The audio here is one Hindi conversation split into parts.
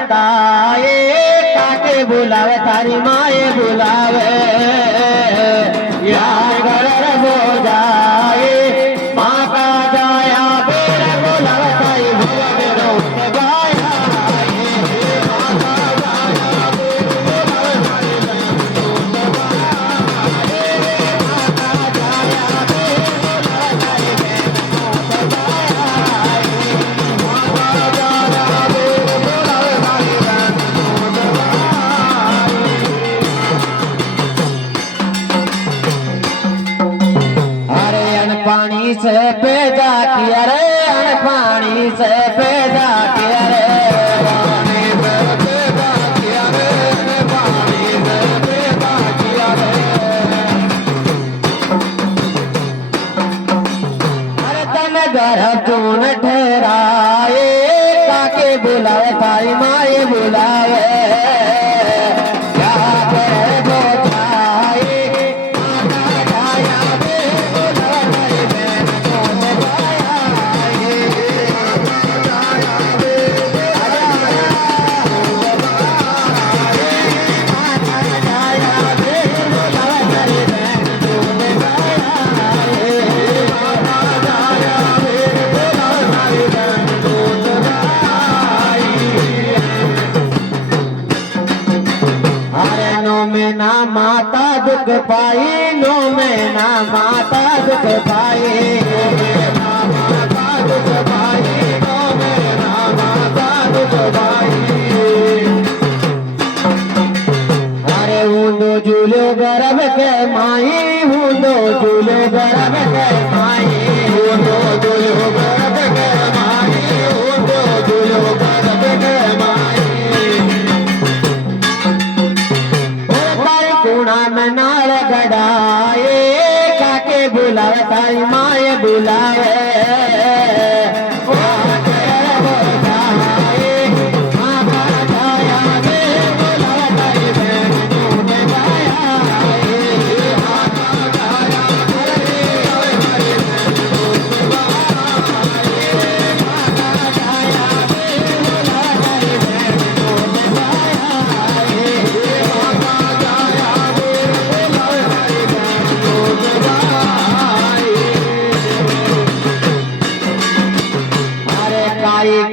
बताए काके बुलावे तारी माए बुलावे यार घर हो जाए माँ का जाया बेर बुलावे तारी भुवन रोते गाया पानी से पैदा किया रे पानी से पैदा किया रे पानी से पैदा किया रे पानी से पैदा किया रे अरे तन घर चून ठहराए काके बुलावे ताई माए बुलावे माता दुख पाई नो में ना माता दुख पाई नो में ना माता दुख पाई नो में ना माता दुख पाई अरे ऊंदो झूलो गर्भ के माई ऊंदो झूलो गर्भ के माई ऊंदो झूलो गर्भ के माई ऊंदो झूलो गर्भ के माई में नाल गड़ाए काके बुलावे ताई माए बुलावे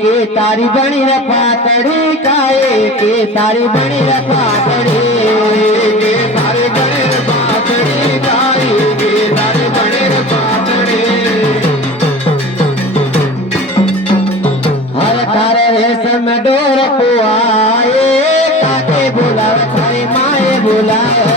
के तारी बनी रे पातड़ी काए के तारी बनी रे पातड़ी के तारी बनी रे पातड़ी काए के तारी बनी रे पातड़ी हर तारे रेशम डोर पुआए काके बुलावे तारी माए बुलावे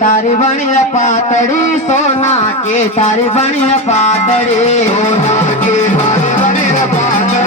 तारी बनी पातड़ी सोना के तारी बनी पातड़ी सोना के तारी बनी पातड़ी